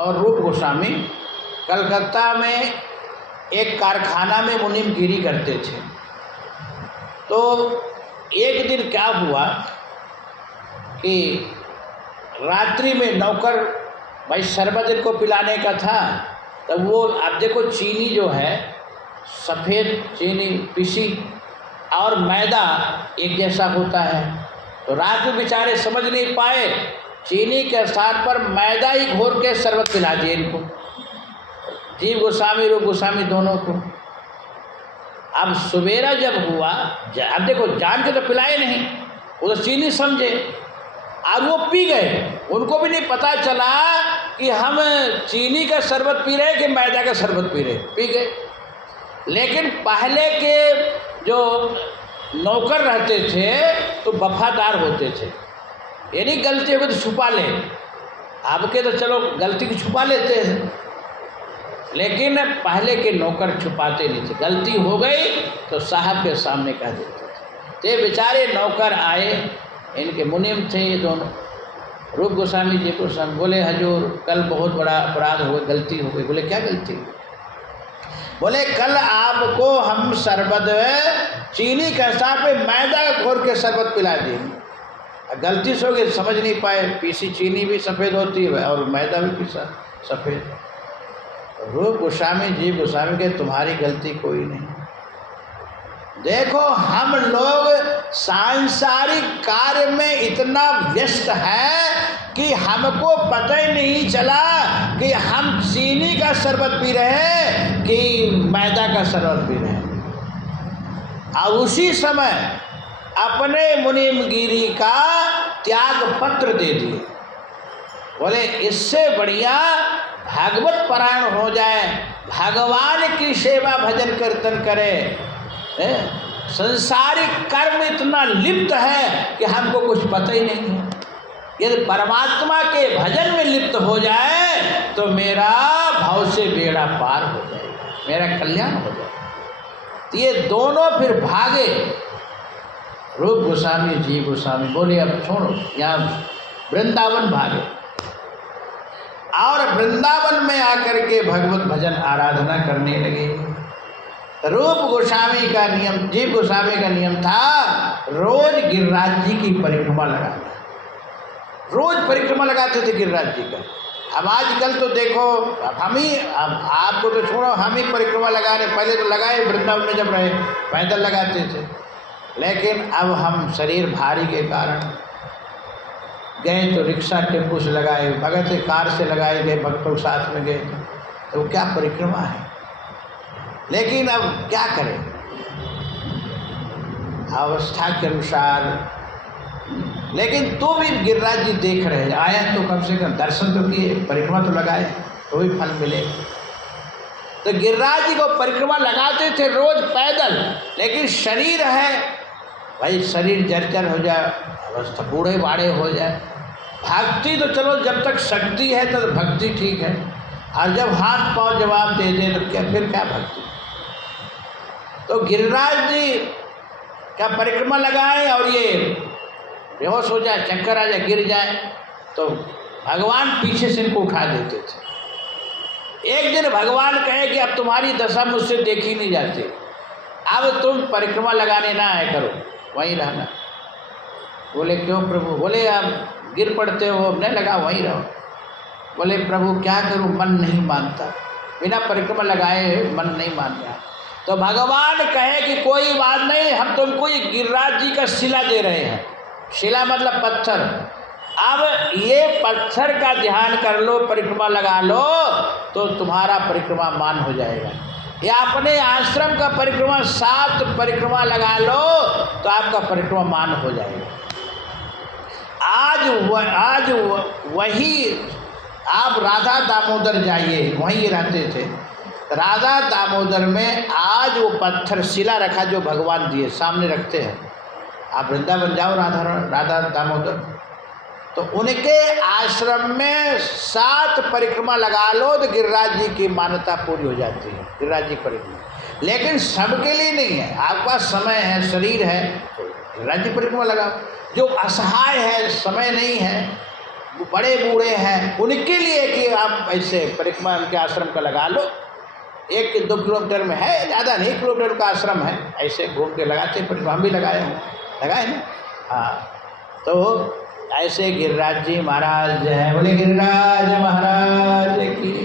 और रूप गोस्वामी कलकत्ता में एक कारखाना में मुनीमगिरी करते थे। तो एक दिन क्या हुआ कि रात्रि में नौकर भाई शरबत इनको पिलाने का था, तो वो आप देखो चीनी जो है सफ़ेद चीनी पीसी और मैदा एक जैसा होता है, तो रात में बेचारे समझ नहीं पाए, चीनी के स्थान पर मैदा ही घोर के शरबत पिला दिए इनको, जीव गोस्वामी रूप गोस्वामी दोनों को। अब सवेरा जब हुआ, अब देखो जान के तो पिलाए नहीं, वो तो चीनी समझे और वो पी गए, उनको भी नहीं पता चला कि हम चीनी का शरबत पी रहे कि मैदा का शरबत पी रहे, पी गए। लेकिन पहले के जो नौकर रहते थे तो वफादार होते थे, यानी गलती हो गई तो छुपा ले, आपके तो चलो गलती की छुपा लेते हैं, लेकिन पहले के नौकर छुपाते नहीं थे, गलती हो गई तो साहब के सामने कह देते थे। ये बेचारे नौकर आए, इनके मुनीम थे ये दोनों, रूप गोस्वामी जी गोस्वामी बोले हजूर कल बहुत बड़ा अपराध हो गया, गलती हो गई। बोले क्या गलती? बोले कल आपको हम शरबत चीनी के साथ में मैदा घोर के शरबत पिला दिए, गलती से हो गई, समझ नहीं पाए, पीसी चीनी भी सफ़ेद होती है और मैदा भी पीसा सफ़ेद। रूप गोस्वामी जी गोस्वामी के तुम्हारी गलती कोई नहीं, देखो हम लोग सांसारिक कार्य में इतना व्यस्त है कि हमको पता ही नहीं चला कि हम चीनी का शरबत पी रहे हैं कि मैदा का शरबत पी रहे हैं। और उसी समय अपने मुनीमगिरी का त्याग पत्र दे दिए। बोले इससे बढ़िया भागवत पारायण हो जाए, भगवान की सेवा भजन कीर्तन करे, संसारिक कर्म इतना लिप्त है कि हमको कुछ पता ही नहीं है। यदि परमात्मा के भजन में लिप्त हो जाए तो मेरा भाव से बेड़ा पार हो जाएगा, मेरा कल्याण हो जाएगा। तो ये दोनों फिर भागे, रूप गोस्वामी जी गोस्वामी बोले अब छोड़ो, यहाँ वृंदावन भागे और वृंदावन में आकर के भगवत भजन आराधना करने लगे। रूप गोस्वामी का नियम, जीव गोस्वामी का नियम था रोज गिरिराज जी की परिक्रमा लगाना, रोज परिक्रमा लगाते थे गिरिराज जी का। अब आजकल तो देखो हम ही, अब आपको तो छोड़ो, हम ही परिक्रमा लगा रहे, पहले तो लगाए वृंदावन में जब रहे पैदल लगाते थे, लेकिन अब हम शरीर भारी के कारण गए तो रिक्शा टेम्पो से लगाए, भगत कार से लगाए गए, भक्तों के साथ में गए, तो क्या परिक्रमा है। लेकिन अब क्या करें, अवस्था के अनुसार, लेकिन तो भी गिरिराज जी देख रहे हैं, आए तो कम से कम दर्शन तो किए, परिक्रमा तो लगाए, तो भी फल मिले। तो गिरिराज जी को परिक्रमा लगाते थे रोज पैदल, लेकिन शरीर है भाई, शरीर जर्जर हो जाए, अवस्था बूढ़े बाड़े हो जाए, भक्ति तो चलो जब तक शक्ति है तो भक्ति ठीक है, और जब हाथ पांव जवाब दे दे तो क्या, फिर क्या भक्ति। तो गिरिराज जी का परिक्रमा लगाए और ये बेहोश हो जाए, चक्कर आ जाए, गिर जाए, तो भगवान पीछे से इनको उठा देते थे। एक दिन भगवान कहे कि अब तुम्हारी दशा मुझसे देखी नहीं जाती, अब तुम परिक्रमा लगाने ना आए करो, वहीं रहना। बोले क्यों प्रभु? बोले आप गिर पड़ते हो, अब नहीं लगा, वहीं रहो। बोले प्रभु क्या करूं, मन नहीं मानता, बिना परिक्रमा लगाए मन नहीं मान रहा। तो भगवान कहे कि कोई बात नहीं, हम तुमको ये गिरिराज जी का शिला दे रहे हैं, शिला मतलब पत्थर, अब ये पत्थर का ध्यान कर लो, परिक्रमा लगा लो तो तुम्हारा परिक्रमा मान हो जाएगा। या अपने आश्रम का परिक्रमा 7 परिक्रमा लगा लो तो आपका परिक्रमा मान हो जाएगा। आज वही आप राधा दामोदर जाइए, वहीं रहते थे, राधा दामोदर में आज वो पत्थर शिला रखा जो भगवान दिए, सामने रखते हैं। आप वृंदावन जाओ राधा दामोदर, तो उनके आश्रम में 7 परिक्रमा लगा लो तो गिरिराज जी की मान्यता पूरी हो जाती है, गिरिराज जी परिक्रमा। लेकिन सबके लिए नहीं है, आपके पास समय है, शरीर है, गिरिराज जी परिक्रमा लगाओ। जो असहाय है, समय नहीं है, बड़े बूढ़े हैं उनके लिए कि आप ऐसे परिक्रमा उनके आश्रम का लगा लो, 1-2 किलोमीटर में है, ज़्यादा नहीं, किलोमीटर का आश्रम है, ऐसे घूम के लगाते परिक्रमा। हम भी लगाए हैं, लगाए ना। हाँ, तो ऐसे गिरिराज जी महाराज जो है, बोले गिरिराज महाराज की